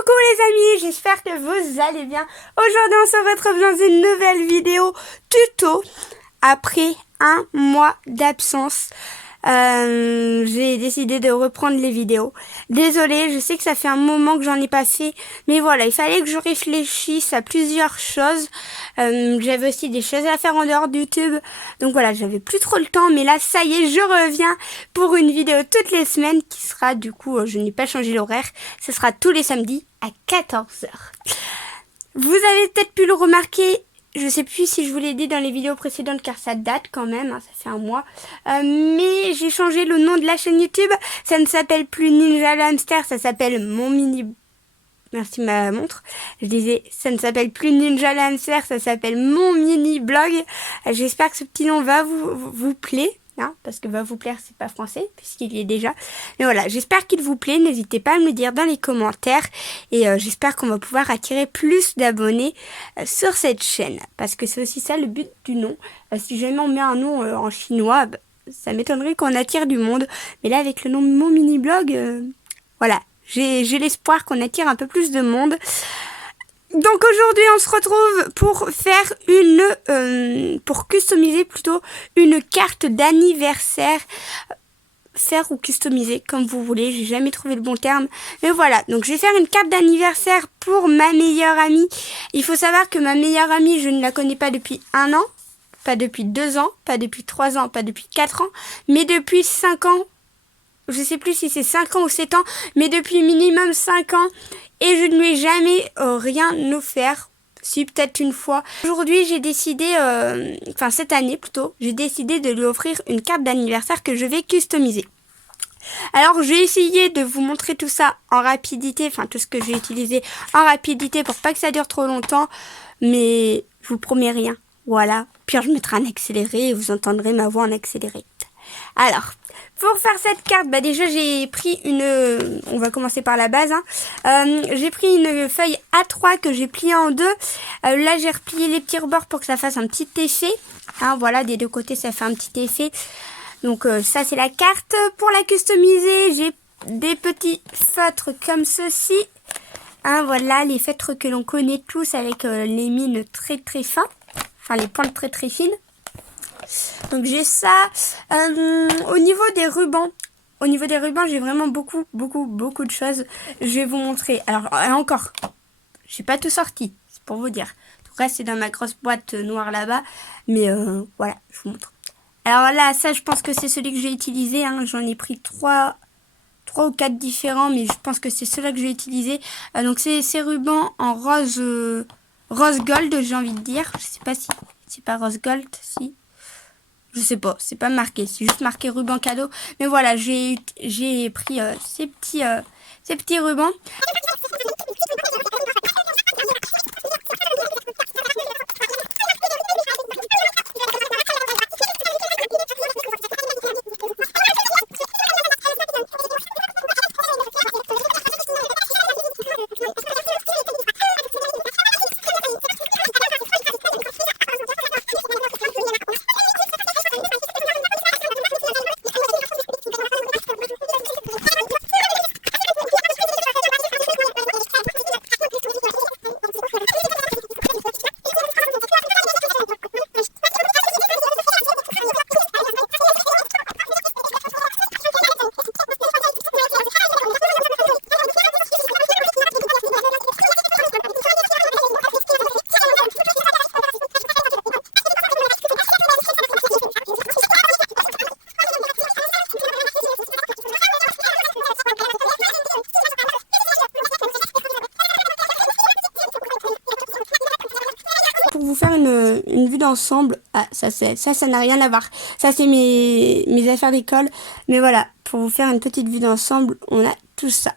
Coucou les amis, j'espère que vous allez bien. Aujourd'hui on se retrouve dans une nouvelle vidéo tuto après un mois d'absence. J'ai décidé de reprendre les vidéos. Désolée, je sais que ça fait un moment que j'en ai pas fait, mais voilà, il fallait que je réfléchisse à plusieurs choses. J'avais aussi des choses à faire en dehors de YouTube, donc voilà, j'avais plus trop le temps, mais là, ça y est, je reviens pour une vidéo toutes les semaines qui sera, du coup, je n'ai pas changé l'horaire, ce sera tous les samedis à 14 h. Vous avez peut-être pu le remarquer, je sais plus si je vous l'ai dit dans les vidéos précédentes car ça date quand même, hein, ça fait un mois. Mais j'ai changé le nom de la chaîne YouTube. Ça ne s'appelle plus Ninja le Hamster, ça s'appelle Mon Mini... Merci ma montre. Je disais, ça ne s'appelle plus Ninja le Hamster, ça s'appelle Mon Mini Blog. J'espère que ce petit nom va vous plaire. Hein, parce que va vous plaire, c'est pas français, puisqu'il y est déjà. Mais voilà, j'espère qu'il vous plaît. N'hésitez pas à me le dire dans les commentaires. Et j'espère qu'on va pouvoir attirer plus d'abonnés sur cette chaîne. Parce que c'est aussi ça le but du nom. Si jamais on met un nom en chinois, ça m'étonnerait qu'on attire du monde. Mais là, avec le nom de Mon Mini Blog, voilà, j'ai l'espoir qu'on attire un peu plus de monde. Donc aujourd'hui on se retrouve pour faire pour customiser plutôt une carte d'anniversaire. Faire ou customiser comme vous voulez, j'ai jamais trouvé le bon terme. Mais voilà, donc je vais faire une carte d'anniversaire pour ma meilleure amie. Il faut savoir que ma meilleure amie, je ne la connais pas depuis 1 an, pas depuis 2 ans, pas depuis 3 ans, pas depuis 4 ans, mais depuis 5 ans. Je sais plus si c'est 5 ans ou 7 ans, mais depuis minimum 5 ans. Et je ne lui ai jamais rien offert. Si, peut-être une fois. Aujourd'hui, j'ai décidé, cette année plutôt, j'ai décidé de lui offrir une carte d'anniversaire que je vais customiser. Alors, j'ai essayé de vous montrer tout ça en rapidité, enfin tout ce que j'ai utilisé en rapidité pour pas que ça dure trop longtemps. Mais je vous promets rien. Voilà. Puis je mettrai un accéléré et vous entendrez ma voix en accéléré. Alors, pour faire cette carte, déjà j'ai pris on va commencer par la base, hein. J'ai pris une feuille A3 que j'ai pliée en deux. Là j'ai replié les petits rebords pour que ça fasse un petit effet, hein, voilà, des deux côtés ça fait un petit effet. Donc ça c'est la carte. Pour la customiser, j'ai des petits feutres comme ceci, hein, voilà, les feutres que l'on connaît tous avec les mines très très fins, enfin les pointes très très fines. Donc j'ai ça. Au niveau des rubans, j'ai vraiment beaucoup de choses. Je vais vous montrer. Alors encore, j'ai pas tout sorti, c'est pour vous dire. Tout reste c'est dans ma grosse boîte noire là-bas. Mais voilà, je vous montre. Alors là, ça je pense que c'est celui que j'ai utilisé. Hein. J'en ai pris 3 ou 4 différents, mais je pense que c'est celui-là que j'ai utilisé. Donc c'est ces rubans en rose gold, j'ai envie de dire. Je sais pas si c'est pas rose gold, si. Je sais pas, c'est pas marqué, c'est juste marqué ruban cadeau. Mais voilà, j'ai pris ces petits rubans. Pour vous faire une vue d'ensemble, ça n'a rien à voir. Ça c'est mes affaires d'école. Mais voilà, pour vous faire une petite vue d'ensemble, on a tout ça.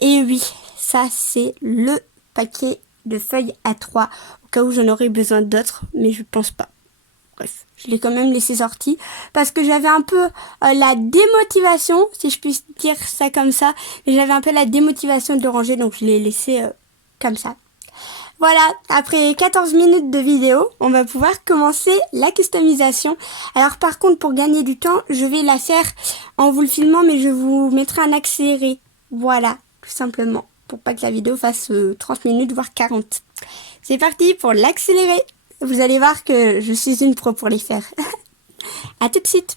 Et oui, ça c'est le paquet de feuilles A3. Au cas où j'en aurais besoin d'autres, mais je pense pas. Bref, je l'ai quand même laissé sorti parce que j'avais un peu la démotivation, si je puis dire ça comme ça. Mais j'avais un peu la démotivation de le ranger, donc je l'ai laissé comme ça. Voilà, après 14 minutes de vidéo, on va pouvoir commencer la customisation. Alors par contre, pour gagner du temps, je vais la faire en vous le filmant, mais je vous mettrai un accéléré. Voilà, tout simplement. pour pas que la vidéo fasse 30 minutes voire 40. C'est parti pour l'accélérer. Vous allez voir que je suis une pro pour les faire. À tout de suite.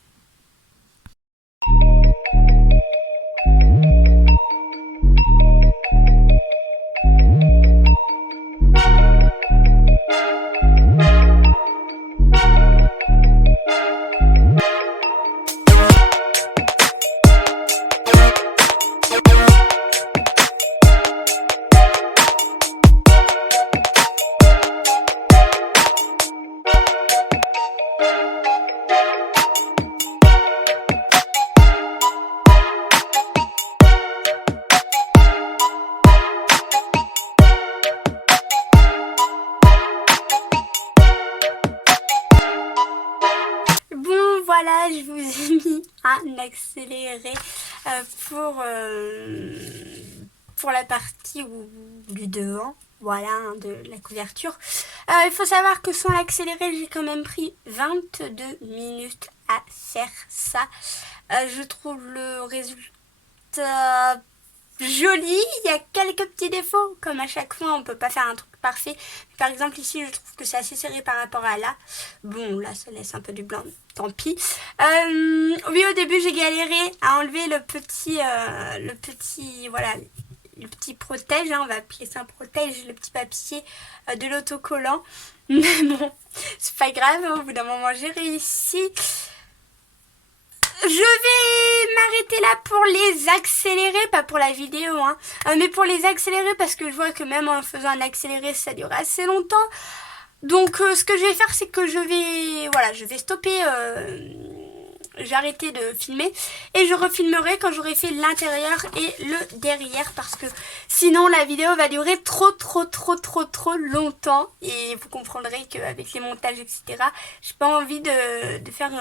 Voilà, je vous ai mis un accéléré pour la partie du devant, voilà, hein, de la couverture. Il faut savoir que sans l'accéléré, j'ai quand même pris 22 minutes à faire ça. Je trouve le résultat joli. Il y a quelques petits défauts, comme à chaque fois, on peut pas faire un truc parfait. Par exemple, ici, je trouve que c'est assez serré par rapport à là. Bon, là, ça laisse un peu du blanc. Tant pis. Oui, au début, j'ai galéré à enlever le petit protège, hein, on va appeler ça un protège, le petit papier de l'autocollant. Mais bon, c'est pas grave, hein, au bout d'un moment, j'ai réussi. Je vais m'arrêter là pour les accélérer, pas pour la vidéo, hein, mais pour les accélérer parce que je vois que même en faisant un accéléré, ça dure assez longtemps. Donc ce que je vais faire, c'est que je vais stopper, j'ai arrêté de filmer et je refilmerai quand j'aurai fait l'intérieur et le derrière parce que sinon la vidéo va durer trop longtemps et vous comprendrez qu'avec les montages etc, j'ai pas envie de faire...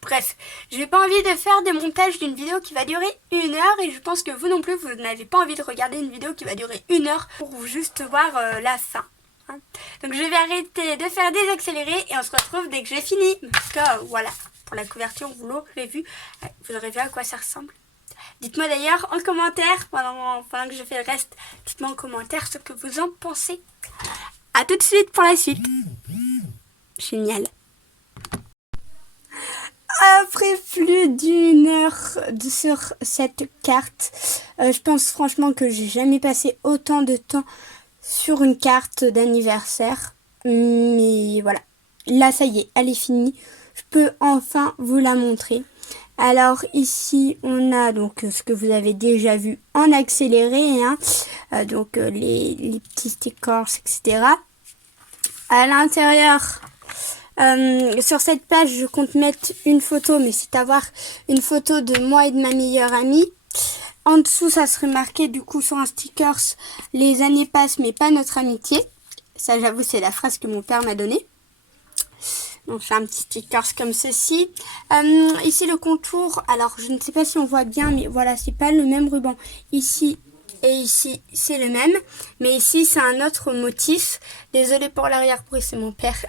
Bref, j'ai pas envie de faire des montages d'une vidéo qui va durer 1 heure et je pense que vous non plus, vous n'avez pas envie de regarder une vidéo qui va durer 1 heure pour juste voir la fin. Hein. Donc je vais arrêter de faire des accélérés et on se retrouve dès que j'ai fini. Parce que voilà, pour la couverture, vous l'aurez vu, vous aurez vu à quoi ça ressemble. Dites-moi d'ailleurs en commentaire, pendant que je fais le reste, dites-moi en commentaire ce que vous en pensez. A tout de suite pour la suite. Génial. Après plus d'1 heure sur cette carte, je pense franchement que j'ai jamais passé autant de temps sur une carte d'anniversaire. Mais voilà, là ça y est, elle est finie. Je peux enfin vous la montrer. Alors ici on a donc ce que vous avez déjà vu en accéléré, hein, donc les petits stickers, etc. À l'intérieur... sur cette page, je compte mettre une photo, mais c'est à voir une photo de moi et de ma meilleure amie. En dessous, ça serait marqué du coup sur un stickers, les années passent mais pas notre amitié. Ça, j'avoue, c'est la phrase que mon père m'a donnée. Donc, j'ai un petit stickers comme ceci. Ici, le contour, alors je ne sais pas si on voit bien, mais voilà, c'est pas le même ruban. Ici et ici, c'est le même. Mais ici, c'est un autre motif. Désolée pour l'arrière-bruit, c'est mon père.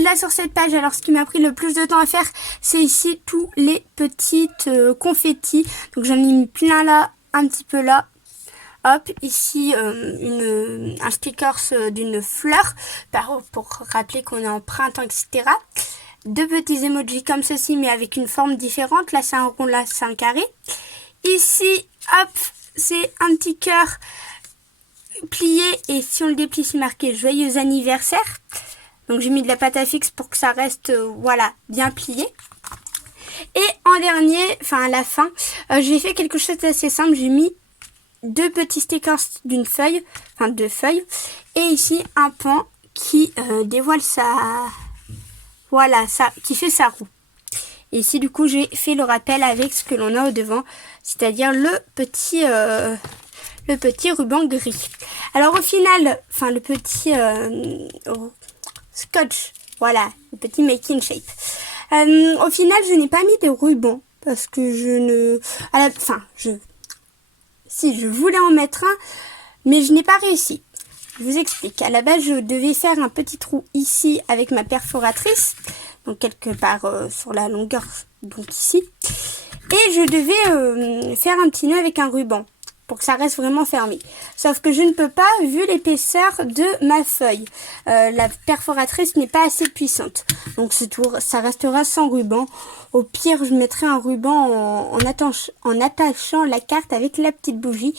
Là sur cette page, alors ce qui m'a pris le plus de temps à faire, c'est ici tous les petites confettis. Donc j'en ai mis plein là, un petit peu là. Hop, ici un stickers d'une fleur pour rappeler qu'on est en printemps, etc. 2 petits emojis comme ceci mais avec une forme différente. Là c'est un rond, là c'est un carré. Ici, hop, c'est un petit cœur plié et si on le déplie c'est marqué joyeux anniversaire. Donc j'ai mis de la pâte à fixe pour que ça reste voilà, bien plié. Et en dernier, enfin à la fin, j'ai fait quelque chose d'assez simple. J'ai mis 2 petits stickers d'une feuille, enfin 2 feuilles. Et ici un pan qui dévoile qui fait sa roue. Et ici du coup j'ai fait le rappel avec ce que l'on a au devant, c'est-à-dire le petit ruban gris. Alors au final, enfin le petit scotch, voilà, le petit making shape. Au final, je n'ai pas mis de ruban parce que je voulais en mettre un, mais je n'ai pas réussi. Je vous explique. À la base, je devais faire un petit trou ici avec ma perforatrice, donc quelque part sur la longueur, donc ici. Et je devais faire un petit nœud avec un ruban. pour que ça reste vraiment fermé. Sauf que je ne peux pas vu l'épaisseur de ma feuille. La perforatrice n'est pas assez puissante. Donc ça restera sans ruban. Au pire, je mettrai un ruban en attachant la carte avec la petite bougie.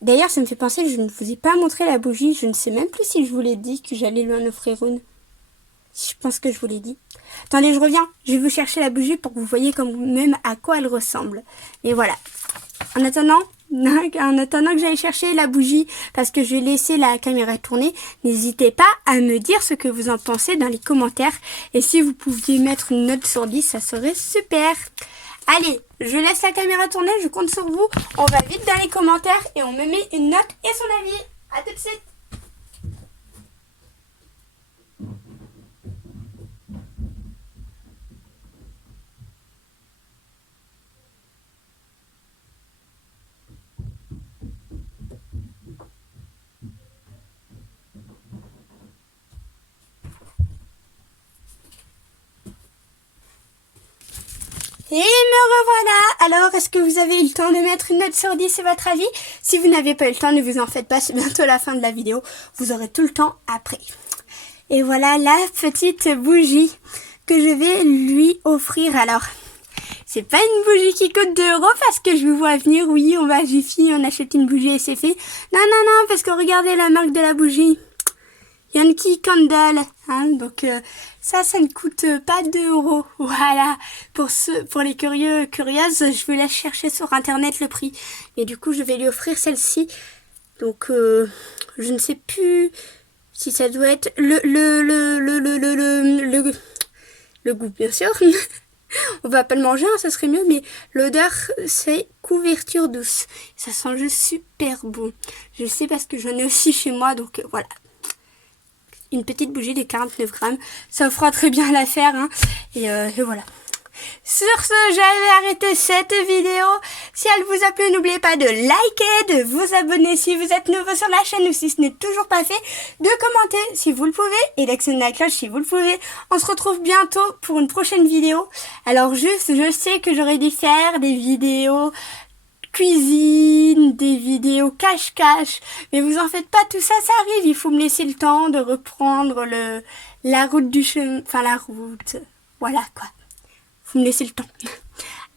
D'ailleurs, ça me fait penser que je ne vous ai pas montré la bougie. Je ne sais même plus si je vous l'ai dit que j'allais lui en offrir une. Je pense que je vous l'ai dit. Attendez, je reviens. Je vais vous chercher la bougie pour que vous voyez quand même à quoi elle ressemble. Et voilà. En attendant que j'aille chercher la bougie, parce que je vais laisser la caméra tourner, n'hésitez pas à me dire ce que vous en pensez dans les commentaires. Et si vous pouviez mettre une note sur 10, ça serait super. Allez, je laisse la caméra tourner, je compte sur vous. On va vite dans les commentaires et on me met une note et son avis. À tout de suite. Et me revoilà. Alors, est-ce que vous avez eu le temps de mettre une note sur 10, c'est votre avis? Si vous n'avez pas eu le temps, ne vous en faites pas, c'est bientôt la fin de la vidéo. Vous aurez tout le temps après. Et voilà la petite bougie que je vais lui offrir. Alors, c'est pas une bougie qui coûte 2 € parce que je vous vois venir. Oui, on va à Jiffy, on achète une bougie et c'est fait. Non, non, non, parce que regardez la marque de la bougie. Yankee Candle, hein, donc ça ne coûte pas 2 €. Voilà, pour les curieuses, je vais la chercher sur internet le prix. Et du coup, je vais lui offrir celle-ci. Donc, je ne sais plus si ça doit être le goût, bien sûr. On va pas le manger, hein, ça serait mieux, mais l'odeur, c'est couverture douce. Ça sent juste super bon. Je sais parce que j'en ai aussi chez moi, donc voilà. Une petite bougie de 49 grammes. Ça fera très bien l'affaire. Hein. Et voilà. Sur ce, j'avais arrêté cette vidéo. Si elle vous a plu, n'oubliez pas de liker, de vous abonner si vous êtes nouveau sur la chaîne ou si ce n'est toujours pas fait, de commenter si vous le pouvez et d'actionner la cloche si vous le pouvez. On se retrouve bientôt pour une prochaine vidéo. Alors juste, je sais que j'aurais dû faire des vidéos cuisine, des vidéos cache-cache, mais vous en faites pas, tout ça, ça arrive, il faut me laisser le temps de reprendre la route du chemin, enfin la route, voilà quoi, faut me laisser le temps.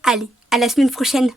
Allez, à la semaine prochaine.